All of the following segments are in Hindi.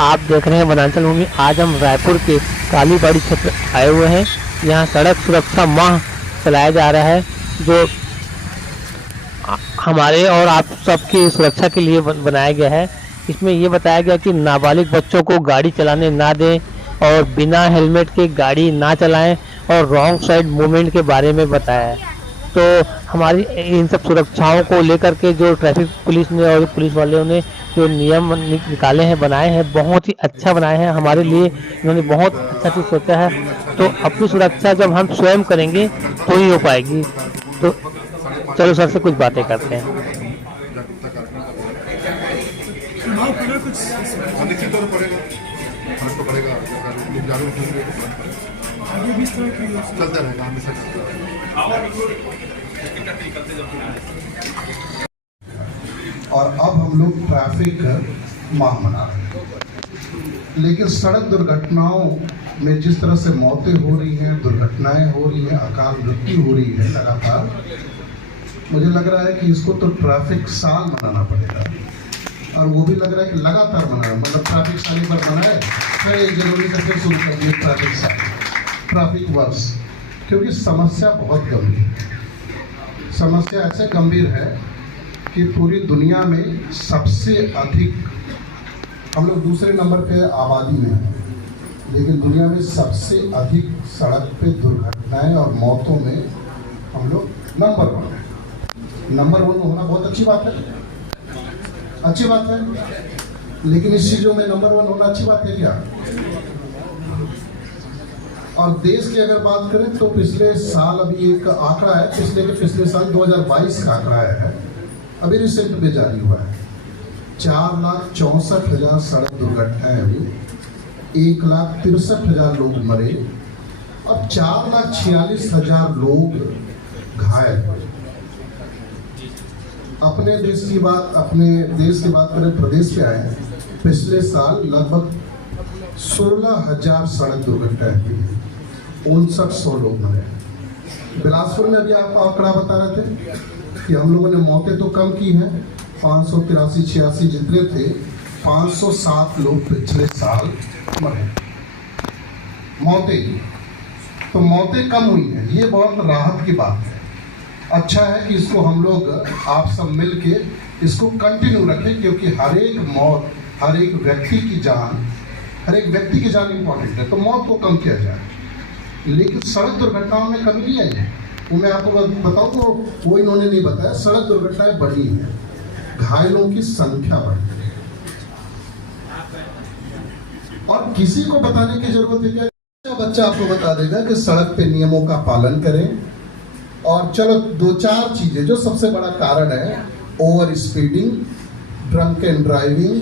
आप देख रहे हैं वनांचल भूमि। आज हम रायपुर के कालीबाड़ी क्षेत्र आए हुए हैं। यहाँ सड़क सुरक्षा माह चलाया जा रहा है, जो हमारे और आप सबकी सुरक्षा के लिए बनाया गया है। इसमें ये बताया गया कि नाबालिग बच्चों को गाड़ी चलाने ना दें और बिना हेलमेट के गाड़ी ना चलाएं और रॉन्ग साइड मूवमेंट के बारे में बताया है। तो हमारी इन सब सुरक्षाओं को लेकर के जो ट्रैफिक पुलिस ने और पुलिस वालों ने जो नियम निकाले हैं, बनाए हैं, बहुत ही अच्छा बनाए हैं हमारे लिए। इन्होंने बहुत अच्छा चीज़ सोचा है। तो अपनी सुरक्षा जब हम स्वयं करेंगे तो ही हो पाएगी। तो चलो सर से कुछ बातें करते हैं। चलता रहेगा हमेशा। और अब हम लोग ट्रैफिक माह मना रहे हैं, लेकिन सड़क दुर्घटनाओं में जिस तरह से मौतें हो रही हैं, दुर्घटनाएं हो रही हैं, अकाल मृत्यु हो रही है लगातार, मुझे लग रहा है कि इसको तो ट्रैफिक साल मनाना पड़ेगा। और वो भी लग रहा है कि लगातार मनाए, मतलब ट्रैफिक साल एक बार मनाए, फिर 1 जनवरी से फिर शुरू कर दिए ट्रैफिक साल, ट्रैफिक वर्ष। क्योंकि समस्या बहुत गंभीर है। समस्या ऐसे गंभीर है कि पूरी दुनिया में सबसे अधिक, हम लोग दूसरे नंबर पे आबादी में हैं, लेकिन दुनिया में सबसे अधिक सड़क पे दुर्घटनाएं और मौतों में हम लोग नंबर 1 हैं। नंबर 1 होना बहुत अच्छी बात है, अच्छी बात है, लेकिन इस चीज़ों में नंबर 1 होना अच्छी बात है क्या? और देश की अगर बात करें तो पिछले साल, अभी एक आंकड़ा है, पिछले साल 2022 का आंकड़ा है, अभी रिसेंट में जारी हुआ है। 4,64,000 सड़क दुर्घटनाएं हुई, 1,63,000 लोग मरे और 4,46,000 लोग घायल हुए। अपने देश की बात करें, प्रदेश पे आए, पिछले साल लगभग 16,000 सड़क दुर्घटनाएं हुई, 5900 लोग मरे। बिलासपुर में अभी आप आंकड़ा बता रहे थे कि हम लोगों ने मौतें तो कम की हैं, 583-86 जितने थे, 507 लोग पिछले साल मरे। तो मौतें कम हुई हैं, ये बहुत राहत की बात है। अच्छा है कि इसको हम लोग आप सब मिल के इसको कंटिन्यू रखें, क्योंकि हर एक मौत, हर एक व्यक्ति की जान इम्पोर्टेंट है। तो मौत को कम किया जाए, लेकिन सड़क दुर्घटनाओं में कमी नहीं आई है। वो मैं आपको बताऊं तो वो इन्होंने नहीं बताया, सड़क दुर्घटनाएं बढ़ी हैं, घायलों की संख्या बढ़ी है। और किसी को बताने की जरूरत है क्या? बच्चा आपको बता देगा कि सड़क पे नियमों का पालन करें। और चलो 2-4 चीजें, जो सबसे बड़ा कारण है, over speeding, drunk and driving,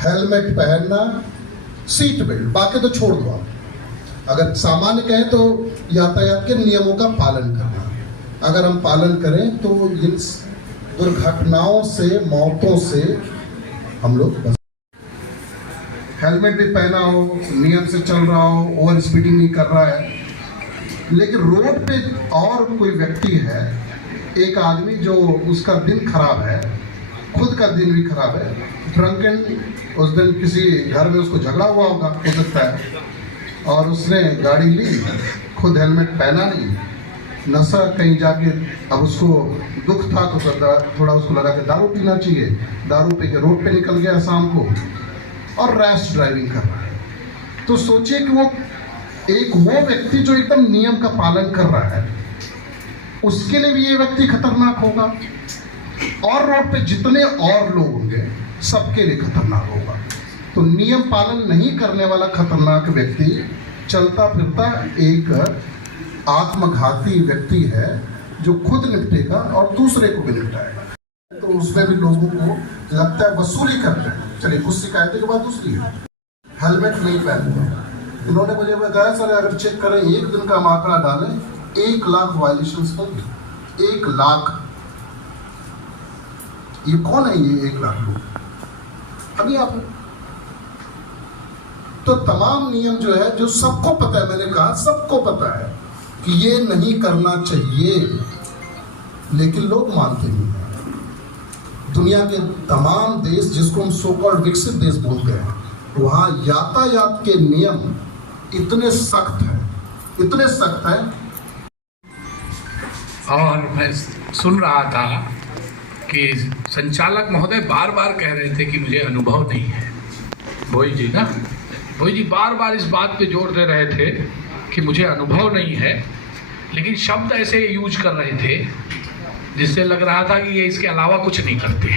helmet पहनना, सीट बेल्ट, बाकी तो छोड़ दो आप। अगर सामान्य कहें तो यातायात के नियमों का पालन करना, अगर हम पालन करें तो इन दुर्घटनाओं से, मौतों से हम लोग बच। हेलमेट भी पहना हो, नियम से चल रहा हो, ओवर स्पीडिंग नहीं कर रहा है, लेकिन रोड पे और कोई व्यक्ति है, एक आदमी जो उसका दिन खराब है, खुद का दिन भी खराब है, ड्रंकन, उस दिन किसी घर में उसको झगड़ा हुआ होगा, हो सकता है, और उसने गाड़ी ली, खुद हेलमेट पहना नहीं, नशा कहीं जाके, अब उसको दुख था तो थोड़ा उसको लगा कि दारू पीना चाहिए, दारू पी के रोड पे निकल गया शाम को और रैश ड्राइविंग कर रहा है। तो सोचिए कि वो व्यक्ति जो एकदम नियम का पालन कर रहा है, उसके लिए भी ये व्यक्ति खतरनाक होगा, और रोड पे जितने और लोग होंगे सबके लिए खतरनाक होगा। तो नियम पालन नहीं करने वाला खतरनाक व्यक्ति चलता फिरता एक आत्मघाती व्यक्ति है, जो खुद निपटेगा और दूसरे को भी निपटाएगा। तो उसमें भी लोगों को लगता है वसूली कर रहे हैं। चलिए, कुछ शिकायतें के बाद दूसरी है, हेलमेट नहीं पहनते। इन्होंने मुझे बताया, सर अगर चेक करें, एक दिन का हम आंकड़ा डालें, 1 लाख वायलेशंस होंगे, 1 लाख। ये कौन है ये 1 लाख लोग? अभी आप तो तमाम नियम जो है, जो सबको पता है, मैंने कहा सबको पता है कि ये नहीं करना चाहिए, लेकिन लोग मानते नहीं। दुनिया के तमाम देश जिसको हम सो कॉल्ड विकसित देश बोलते हैं, वहाँ यातायात के नियम इतने सख्त हैं। और मैं सुन रहा था कि संचालक महोदय बार बार कह रहे थे कि मुझे अनुभव नहीं है। भोई जी ना, भोई जी बार बार इस बात पे जोर दे रहे थे कि मुझे अनुभव नहीं है, लेकिन शब्द ऐसे यूज कर रहे थे जिससे लग रहा था कि ये इसके अलावा कुछ नहीं करते।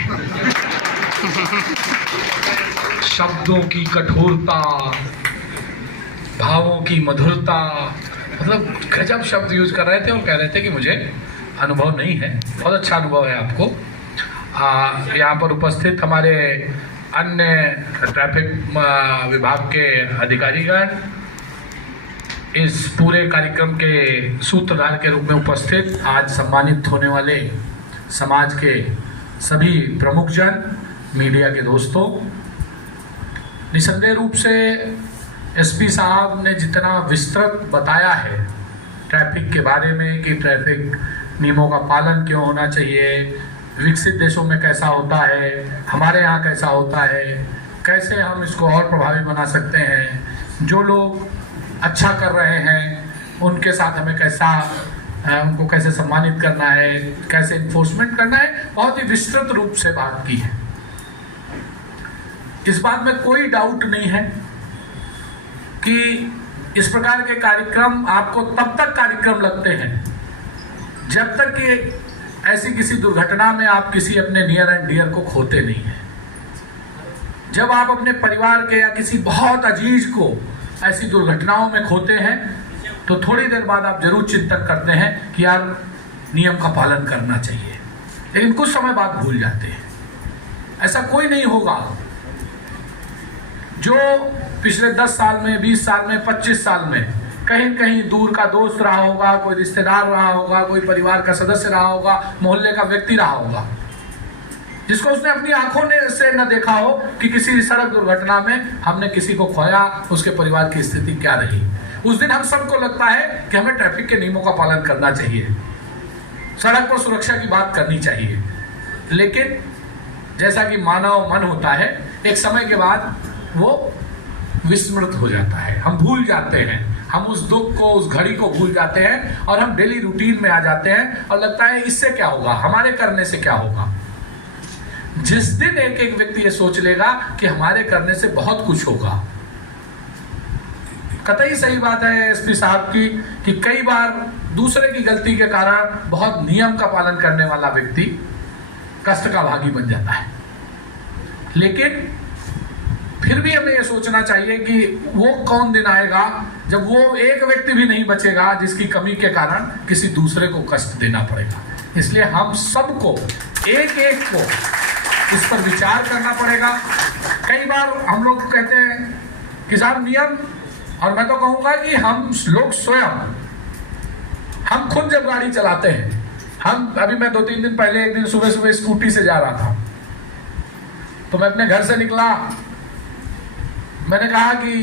शब्दों की कठोरता, भावों की मधुरता, मतलब गजब शब्द यूज कर रहे थे और कह रहे थे कि मुझे अनुभव नहीं है। बहुत अच्छा अनुभव है आपको। यहाँ पर उपस्थित हमारे अन्य ट्रैफिक विभाग के अधिकारीगण, इस पूरे कार्यक्रम के सूत्रधार के रूप में उपस्थित आज सम्मानित होने वाले समाज के सभी प्रमुख जन, मीडिया के दोस्तों, निसंदेह रूप से एसपी साहब ने जितना विस्तृत बताया है ट्रैफिक के बारे में कि ट्रैफिक नियमों का पालन क्यों होना चाहिए, विकसित देशों में कैसा होता है, हमारे यहाँ कैसा होता है, कैसे हम इसको और प्रभावी बना सकते हैं, जो लोग अच्छा कर रहे हैं उनके साथ हमें कैसा उनको कैसे सम्मानित करना है, कैसे इन्फोर्समेंट करना है, बहुत ही विस्तृत रूप से बात की है। इस बात में कोई डाउट नहीं है कि इस प्रकार के कार्यक्रम आपको तब तक कार्यक्रम लगते हैं जब तक कि ऐसी किसी दुर्घटना में आप किसी अपने नियर एंड डियर को खोते नहीं हैं। जब आप अपने परिवार के या किसी बहुत अजीज को ऐसी दुर्घटनाओं में खोते हैं तो थोड़ी देर बाद आप जरूर चिंतन करते हैं कि यार नियम का पालन करना चाहिए, लेकिन कुछ समय बाद भूल जाते हैं। ऐसा कोई नहीं होगा जो पिछले 10 साल में, 20 साल में, 25 साल में कहीं कहीं दूर का दोस्त रहा होगा, कोई रिश्तेदार रहा होगा, कोई परिवार का सदस्य रहा होगा, मोहल्ले का व्यक्ति रहा होगा, जिसको उसने अपनी आंखों से न देखा हो कि किसी सड़क दुर्घटना में हमने किसी को खोया, उसके परिवार की स्थिति क्या रही। उस दिन हम सबको लगता है कि हमें ट्रैफिक के नियमों का पालन करना चाहिए, सड़क पर सुरक्षा की बात करनी चाहिए, लेकिन जैसा कि मानव मन होता है, एक समय के बाद वो विस्मृत हो जाता है, हम भूल जाते हैं, हम उस दुख को, उस घड़ी को भूल जाते हैं और हम डेली रूटीन में आ जाते हैं और लगता है इससे क्या होगा, हमारे करने से क्या होगा। जिस दिन एक एक व्यक्ति ये सोच लेगा कि हमारे करने से बहुत कुछ होगा, कतई सही बात है एसपी साहब की कि कई बार दूसरे की गलती के कारण बहुत नियम का पालन करने वाला व्यक्ति कष्ट का भागी बन जाता है, लेकिन फिर भी हमें यह सोचना चाहिए कि वो कौन दिन आएगा जब वो एक व्यक्ति भी नहीं बचेगा जिसकी कमी के कारण किसी दूसरे को कष्ट देना पड़ेगा। इसलिए हम सबको एक एक को इस पर विचार करना पड़ेगा। कई बार हम लोग कहते हैं कि साहब नियम, और मैं तो कहूँगा कि हम लोग स्वयं, हम खुद जब गाड़ी चलाते हैं, मैं 2-3 दिन पहले एक दिन सुबह सुबह स्कूटी से जा रहा था, तो मैं अपने घर से निकला, मैंने कहा कि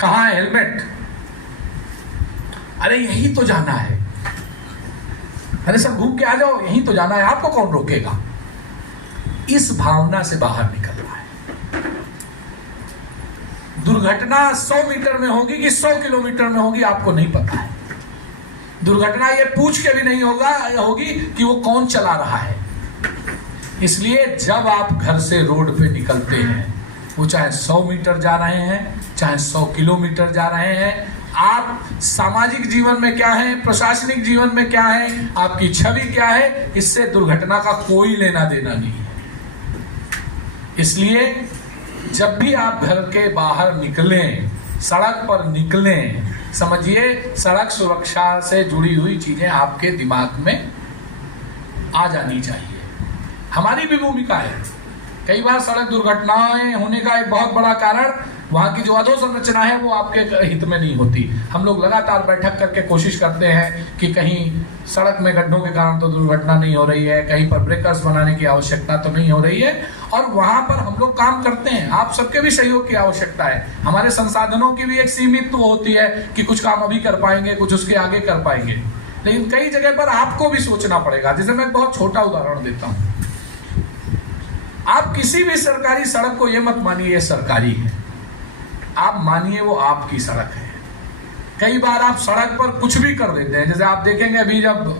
कहाँ है हेलमेट, अरे यहीं तो जाना है, अरे सब घूम के आ जाओ, यहीं तो जाना है, आपको कौन रोकेगा। इस भावना से बाहर निकलना है। दुर्घटना 100 मीटर में होगी कि 100 किलोमीटर में होगी आपको नहीं पता है। दुर्घटना ये पूछ के भी नहीं होगी कि वो कौन चला रहा है। इसलिए जब आप घर से रोड पे निकलते हैं, वो चाहे 100 मीटर जा रहे हैं, चाहे 100 किलोमीटर जा रहे हैं, आप सामाजिक जीवन में क्या है, प्रशासनिक जीवन में क्या है, आपकी छवि क्या है, इससे दुर्घटना का कोई लेना देना नहीं है। इसलिए जब भी आप घर के बाहर निकलें, सड़क पर निकलें, समझिए सड़क सुरक्षा से जुड़ी हुई चीजें आपके दिमाग में आ जानी चाहिए। हमारी भी भूमिका है। कई बार सड़क दुर्घटनाएं होने का एक बहुत बड़ा कारण वहाँ की जो अधोसंरचना है वो आपके हित में नहीं होती। हम लोग लगातार बैठक करके कोशिश करते हैं कि कहीं सड़क में गड्ढों के कारण तो दुर्घटना नहीं हो रही है, कहीं पर ब्रेकर्स बनाने की आवश्यकता तो नहीं हो रही है, और वहाँ पर हम लोग काम करते हैं। आप सबके भी सहयोग की आवश्यकता है। हमारे संसाधनों की भी एक सीमित तो होती है कि कुछ काम अभी कर पाएंगे, कुछ उसके आगे कर पाएंगे, लेकिन कई जगह पर आपको भी सोचना पड़ेगा। जैसे मैं एक बहुत छोटा उदाहरण देता हूँ, आप किसी भी सरकारी सड़क को ये मत मानिए ये सरकारी है, आप मानिए वो आपकी सड़क है। कई बार आप सड़क पर कुछ भी कर देते हैं, जैसे आप देखेंगे अभी जब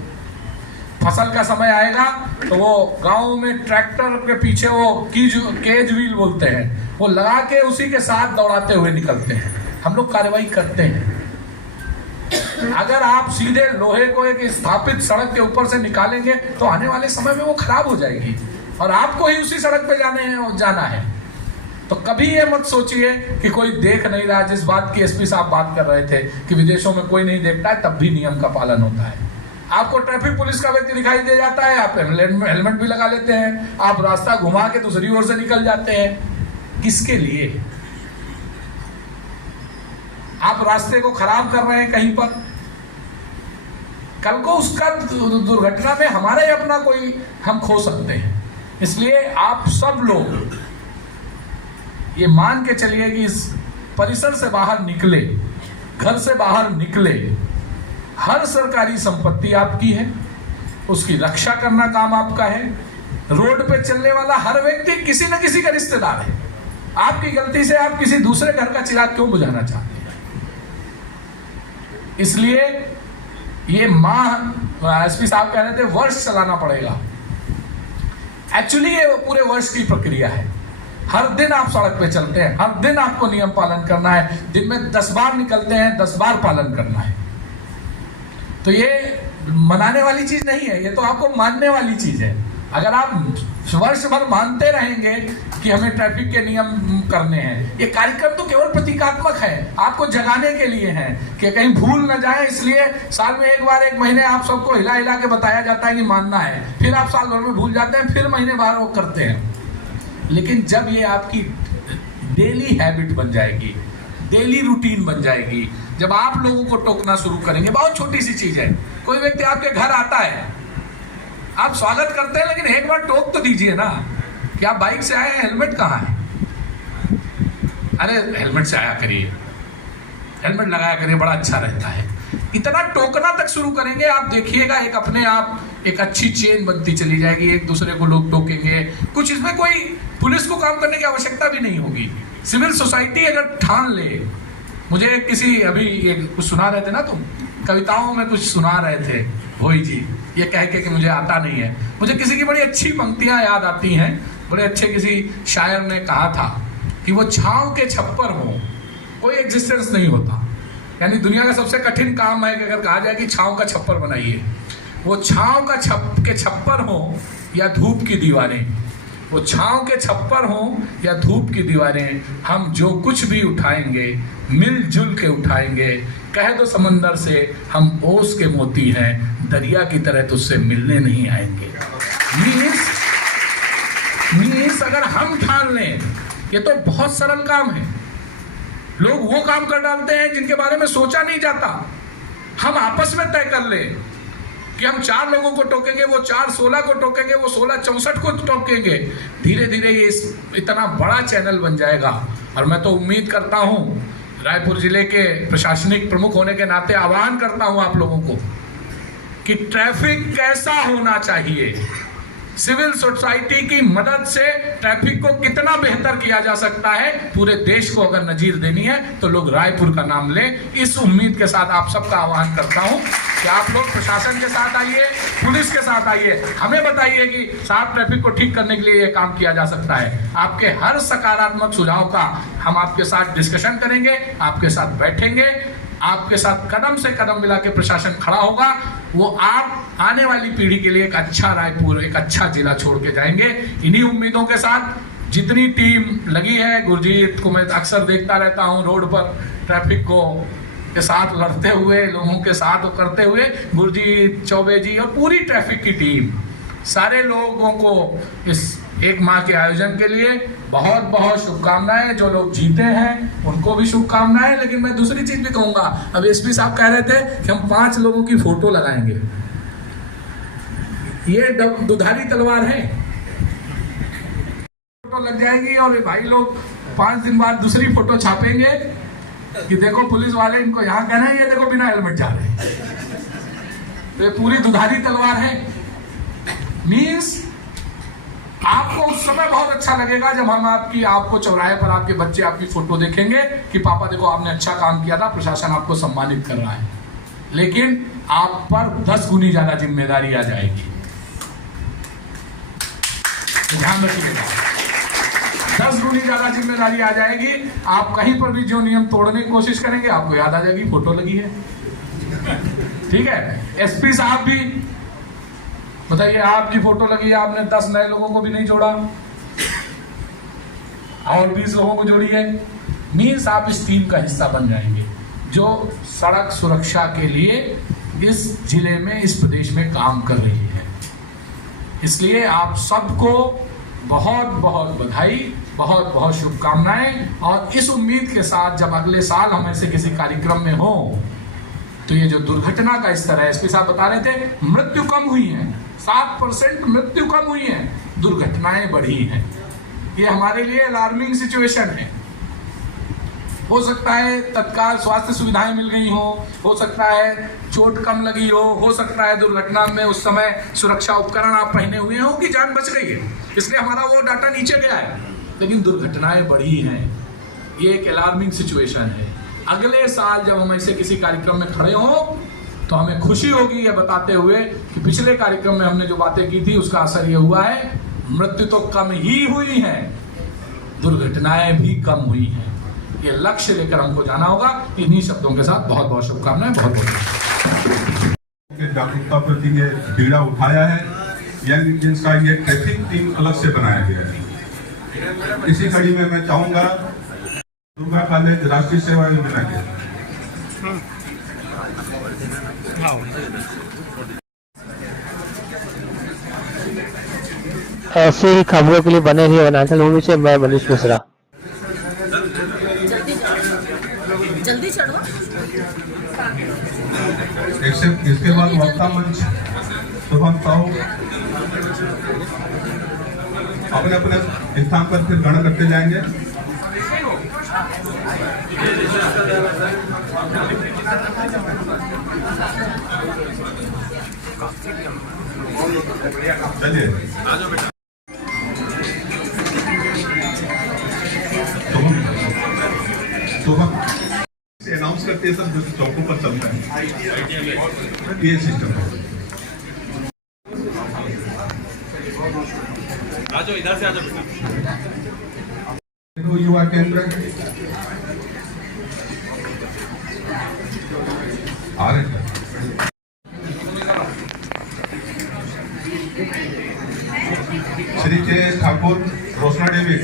फसल का समय आएगा तो वो गांव में ट्रैक्टर के पीछे वो केज व्हील बोलते हैं, वो लगा के उसी के साथ दौड़ाते हुए निकलते हैं। हम लोग कार्रवाई करते हैं। अगर आप सीधे लोहे को एक स्थापित सड़क के ऊपर से निकालेंगे तो आने वाले समय में वो खराब हो जाएगी और आपको ही उसी सड़क पे जाना है। तो कभी ये मत सोचिए कि कोई देख नहीं रहा। जिस बात की एसपी साहब बात कर रहे थे कि विदेशों में कोई नहीं देखता है, तब भी नियम का पालन होता है। आपको ट्रैफिक पुलिस का व्यक्ति दिखाई दे जाता है, आप हेलमेट भी लगा लेते हैं, आप रास्ता घुमा के दूसरी ओर से निकल जाते हैं। किसके लिए? आप रास्ते को खराब कर रहे हैं कहीं पर, कल को उसका दुर्घटना में हमारा ही अपना कोई हम खो सकते हैं। इसलिए आप सब लोग ये मान के चलिए कि इस परिसर से बाहर निकले, घर से बाहर निकले, हर सरकारी संपत्ति आपकी है, उसकी रक्षा करना काम आपका है। रोड पे चलने वाला हर व्यक्ति किसी न किसी का रिश्तेदार है। आपकी गलती से आप किसी दूसरे घर का चिराग क्यों बुझाना चाहते हैं? इसलिए ये एसपी साहब कह रहे थे वर्ष चलाना पड़ेगा। एक्चुअली ये पूरे वर्ष की प्रक्रिया है। हर दिन आप सड़क पे चलते हैं, हर दिन आपको नियम पालन करना है। दिन में 10 बार निकलते हैं, 10 बार पालन करना है। तो ये मनाने वाली चीज नहीं है, ये तो आपको मानने वाली चीज है। अगर आप वर्ष भर मानते रहेंगे कि हमें ट्रैफिक के नियम करने हैं, ये कार्यक्रम तो केवल प्रतीकात्मक है, आपको जगाने के लिए है कि कहीं भूल न जाए। इसलिए साल में एक बार, 1 महीने आप सबको हिला हिला के बताया जाता है कि मानना है, फिर आप साल भर में भूल जाते हैं, फिर महीने बाद वो करते हैं। लेकिन जब ये आपकी डेली हैबिट बन जाएगी, डेली रूटीन बन जाएगी, जब आप लोगों को टोकना शुरू करेंगे, बहुत छोटी सी चीज है, कोई व्यक्ति आपके घर आता है, आप स्वागत करते हैं, लेकिन एक बार टोक तो दीजिए ना कि आप बाइक से आए हैं, हेलमेट कहाँ है? अरे हेलमेट से आया करिए, हेलमेट लगाया करिए, बड़ा अच्छा रहता है। इतना टोकना तक शुरू करेंगे, आप देखिएगा एक अपने आप एक अच्छी चेन बनती चली जाएगी। एक दूसरे को लोग टोकेंगे, कुछ इसमें कोई पुलिस को काम करने की आवश्यकता भी नहीं होगी। सिविल सोसाइटी अगर ठान ले, मुझे किसी अभी एक कुछ सुना रहे थे ना, तुम कविताओं में कुछ सुना रहे थे भोई जी, ये कह के कि मुझे आता नहीं है। मुझे किसी की बड़ी अच्छी पंक्तियां याद आती हैं। बड़े अच्छे किसी शायर ने कहा था कि वो छांव के छप्पर हो, कोई एग्जिस्टेंस नहीं होता। यानी दुनिया का सबसे कठिन काम है कि अगर कहा जाए कि छांव का छप्पर बनाइए, वो छांव का के छप्पर हो या धूप की दीवारें, वो छांव के छप्पर हो या धूप की दीवारें, हम जो कुछ भी उठाएंगे मिलजुल के उठाएंगे। कह दो समंदर से हम ओस के मोती हैं, दरिया की तरह तुझसे मिलने नहीं आएंगे। मीन्स अगर हम ठान लें, ये तो बहुत सरल काम है। लोग वो काम कर डालते हैं जिनके बारे में सोचा नहीं जाता। हम आपस में तय कर ले कि हम 4 लोगों को टोकेंगे, वो 4 16 को टोकेंगे, वो 16 64 को टोकेंगे। धीरे धीरे ये इतना बड़ा चैनल बन जाएगा। और मैं तो उम्मीद करता हूँ, रायपुर जिले के प्रशासनिक प्रमुख होने के नाते आह्वान करता हूँ आप लोगों को कि ट्रैफिक कैसा होना चाहिए, सिविल सोसाइटी की मदद से ट्रैफिक को कितना बेहतर किया जा सकता है, पूरे देश को अगर नजीर देनी है तो लोग रायपुर का नाम लें। इस उम्मीद के साथ आप सबका आह्वान करता हूं कि आप लोग प्रशासन के साथ आइए, पुलिस के साथ आइए, हमें बताइए कि साफ ट्रैफिक को ठीक करने के लिए ये काम किया जा सकता है। आपके हर सकारात्मक सुझाव का हम आपके साथ डिस्कशन करेंगे, आपके साथ बैठेंगे, आपके साथ कदम से कदम मिला के प्रशासन खड़ा होगा। वो आप आने वाली पीढ़ी के लिए एक अच्छा रायपुर, एक अच्छा जिला छोड़ के जाएंगे। इन्हीं उम्मीदों के साथ जितनी टीम लगी है, गुरजीत को मैं अक्सर देखता रहता हूँ रोड पर ट्रैफिक को के साथ लड़ते हुए, लोगों के साथ करते हुए, गुरजीत, चौबे जी और पूरी ट्रैफिक की टीम, सारे लोगों को इस 1 माह के आयोजन के लिए बहुत बहुत शुभकामनाएं। जो लोग जीते हैं उनको भी शुभकामनाएं। लेकिन मैं दूसरी चीज भी कहूंगा, अब एसपी साहब कह रहे थे कि हम 5 लोगों की फोटो लगाएंगे। ये दुधारी तलवार है, फोटो लग जाएगी और भाई लोग 5 दिन बाद दूसरी फोटो छापेंगे कि देखो पुलिस वाले इनको यहाँ कहना है, ये देखो बिना हेलमेट जा रहे हैं। तो ये पूरी दुधारी तलवार है। मीन्स आपको उस समय बहुत अच्छा लगेगा जब हम आपको चौराहे पर आपके बच्चे आपकी फोटो देखेंगे कि पापा देखो आपने अच्छा काम किया था, प्रशासन आपको सम्मानित कर रहा है। लेकिन आप पर 10 गुनी ज्यादा जिम्मेदारी आ जाएगी, ध्यान रखिएगा। 10 गुनी ज्यादा जिम्मेदारी आ जाएगी। आप कहीं पर भी जो नियम तोड़ने की कोशिश करेंगे आपको याद आ जाएगी फोटो लगी है। ठीक है, एसपी साहब भी बताइए, आपकी फोटो लगी है, आपने 10 नए लोगों को भी नहीं जोड़ा और 20 लोगों को जोड़ी है। मीन्स आप इस टीम का हिस्सा बन जाएंगे जो सड़क सुरक्षा के लिए इस जिले में, इस प्रदेश में काम कर रही है। इसलिए आप सबको बहुत बहुत बधाई, बहुत बहुत शुभकामनाएं। और इस उम्मीद के साथ जब अगले साल हम ऐसे किसी कार्यक्रम में हो तो ये जो दुर्घटना का स्तर है, एसपी साहब बता रहे थे मृत्यु कम हुई है, 7% मृत्यु कम हुई है, दुर्घटनाएं बढ़ी हैं। ये हमारे लिए अलार्मिंग सिचुएशन है। हो सकता है तत्काल स्वास्थ्य सुविधाएं मिल गई हो सकता है चोट कम लगी हो सकता है दुर्घटना में उस समय सुरक्षा उपकरण आप पहने हुए हो कि जान बच गई है, इसलिए हमारा वो डाटा नीचे गया है। लेकिन दुर्घटनाएं बढ़ी हैं, ये एक अलार्मिंग सिचुएशन है। अगले साल जब हम ऐसे किसी कार्यक्रम में खड़े हों तो हमें खुशी होगी ये बताते हुए कि पिछले कार्यक्रम में हमने जो बातें की थी उसका असर ये हुआ है, मृत्यु तो कम ही हुई है, दुर्घटनाएं भी कम हुई हैं। ये लक्ष्य लेकर हमको जाना होगा। इन्हीं शब्दों के साथ बहुत बहुत शुभकामनाएं। बहुत बहुत जागरूकता प्रति ये बीड़ा उठाया है, यंग इंडियंस का ये ट्रैफिक टीम अलग से बनाया गया है। इसी कड़ी में मैं चाहूंगा दुर्गा कॉलेज राष्ट्रीय सेवा योजना के ऐसे ही खबरों के लिए बने रहिए वनांचल भूमि से। मैं मनीष मिश्रा। जल्दी चढ़ो। इसके बाद वक्ता मंच शुभम साहू अपने अपने स्थान पर फिर गणना करते जाएंगे। चलिए शुभम से अनाउंस करते हैं सब जो चौकों पर चलता है ये सिस्टम है। आजो इधर से आजो बेटा। युवा केंद्र आ रहे हैं। श्री के ठाकुर, रोशना देवी,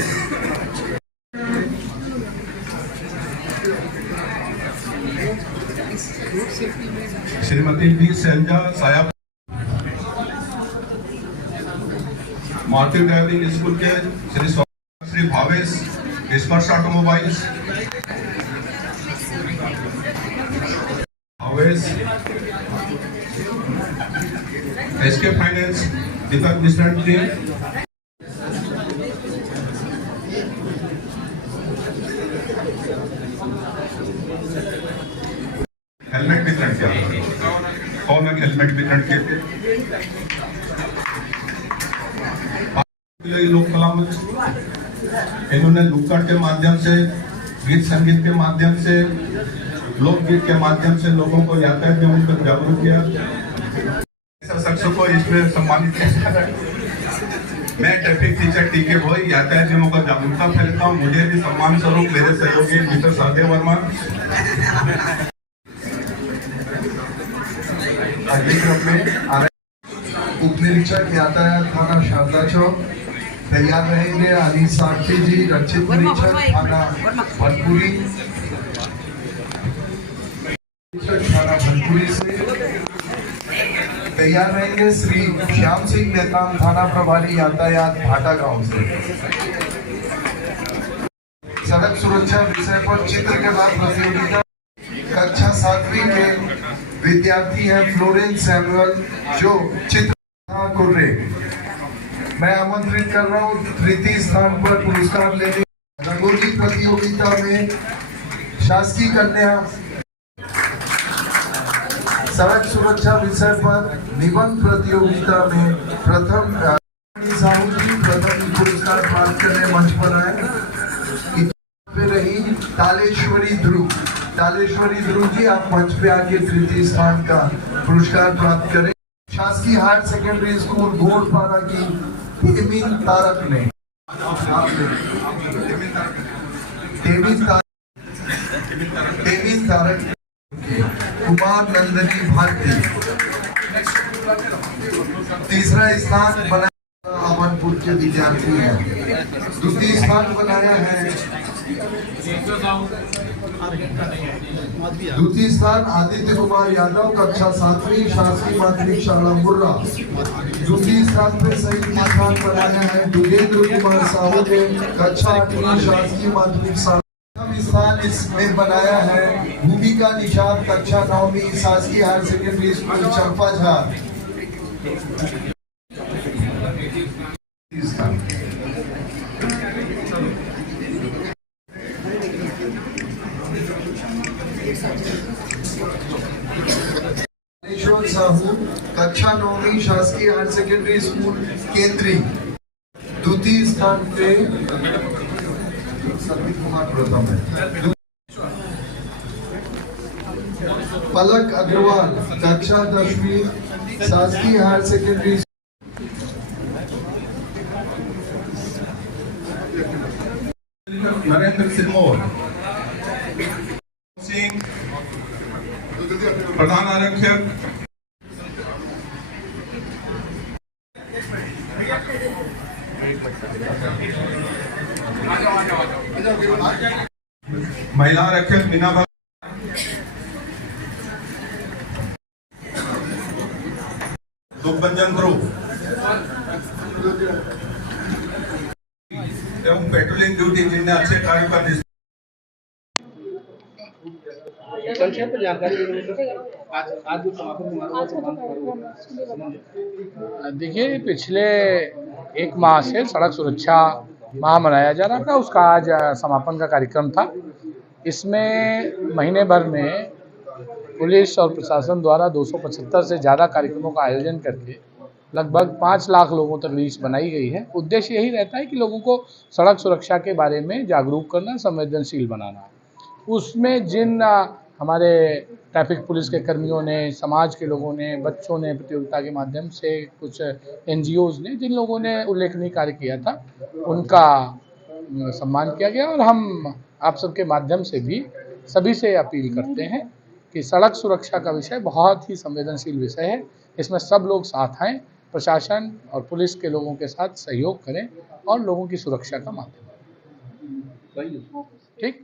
श्रीमती बी शैलजा साया, मारुति ड्राइविंग स्कूल के श्री भावेश, स्पर्श ऑटोमोबाइल्स, भावेश, एसके फाइनेंस, दीपक मिश्रण जी, हेलमेट वितरण किया। कौन है हेलमेट वितरण किए थे? लोक कला मंच, इन्होंने नुक्कड़ के माध्यम से, गीत संगीत के माध्यम से, लोकगीत के माध्यम से लोगों को यातायात नियमों पर जागरूक किया। शख्सों को इसमें सम्मानित किया। मैं ट्रैफिक टीचर टीके भोई यातायात नियमों का जागरूकता फैलाता हूँ। मुझे भी सम्मान स्वरूप मेरे सहयोगी मिस्टर सहदेव वर्मा उप निरीक्षक यातायात थाना शारदा चौक तैयार रहेंगे। अनिल साक्षी जी, रक्षित निरीक्षक थाना भनपुरी, थाना भनपुरी से तैयार रहेंगे। श्री श्याम सिंह नेताम, थाना प्रभारी यातायात भाटा गांव से। सड़क सुरक्षा विषय पर चित्र के बाद प्रतियोगिता कक्षा 7वीं के विद्यार्थी हैं फ्लोरेंस सैमुअल जो चित्र कुर्रे। मैं आमंत्रित कर रहा हूँ तृतीय स्थान पर पुरस्कार लेने। रंगोली प्रतियोगिता में शासकीय कन्या सड़क सुरक्षा विषय पर निबंध प्रतियोगिता में प्रथम साहू जी प्रथम पुरस्कार प्राप्त करने मंच पर आए। पे रही तालेश्वरी ध्रुव जी, आप मंच पे आके तृतीय स्थान का पुरस्कार प्राप्त करें। शासकीय हायर सेकेंडरी स्कूल घोड़पाड़ा की तेमिन तारक ने कुमार नंदनी भारती तीसरा स्थान बनाया। अमनपुर के विद्यार्थी हैं। द्वितीय स्थान बनाया है द्वितीय स्थान आदित्य कुमार यादव, कक्षा 7वीं, शासकीय माध्यमिक शाला मुर्रा। द्वितीय स्थान पे सही स्थान बनाया है दुगेंद्र कुमार साहू ने, कक्षा 8वीं, शासकीय माध्यमिक शाला। स्थान इसमें बनाया है भूमिका निषाद, कक्षा 9वीं, शासकीय हायर सेकेंडरी स्कूल चंपाझार। साहू, कक्षा 9वीं, शासकीय हायर सेकेंडरी स्कूल केंद्रीय। द्वितीय स्थान पे संदीप कुमार प्रथम है। पलक अग्रवाल, कक्षा 10वीं, शासकीय हायर सेकेंडरी। नरेंद्र सिरमौर सिंह, प्रधान आरक्षक महिला आरक्षक मीना दुबंजन ध्रुव एवं पेट्रोलिंग ड्यूटी जिनने अच्छे कार्य का संक्षेप में जानकारी आज जो समापन देखिए, पिछले एक माह से सड़क सुरक्षा माह मनाया जा रहा था, उसका आज समापन का कार्यक्रम था। इसमें महीने भर में पुलिस और प्रशासन द्वारा 275 से ज़्यादा कार्यक्रमों का आयोजन करके लगभग 5 लाख लोगों तक लीस्ट बनाई गई है। उद्देश्य यही रहता है कि लोगों को सड़क सुरक्षा के बारे में जागरूक करना, संवेदनशील बनाना। उसमें जिन हमारे ट्रैफिक पुलिस के कर्मियों ने, समाज के लोगों ने, बच्चों ने प्रतियोगिता के माध्यम से, कुछ NGOs ने, जिन लोगों ने उल्लेखनीय कार्य किया था, उनका सम्मान किया गया। और हम आप सबके माध्यम से भी सभी से अपील करते हैं कि सड़क सुरक्षा का विषय बहुत ही संवेदनशील विषय है। इसमें सब लोग साथ आएँ, प्रशासन और पुलिस के लोगों के साथ सहयोग करें और लोगों की सुरक्षा का माध्यम। ठीक।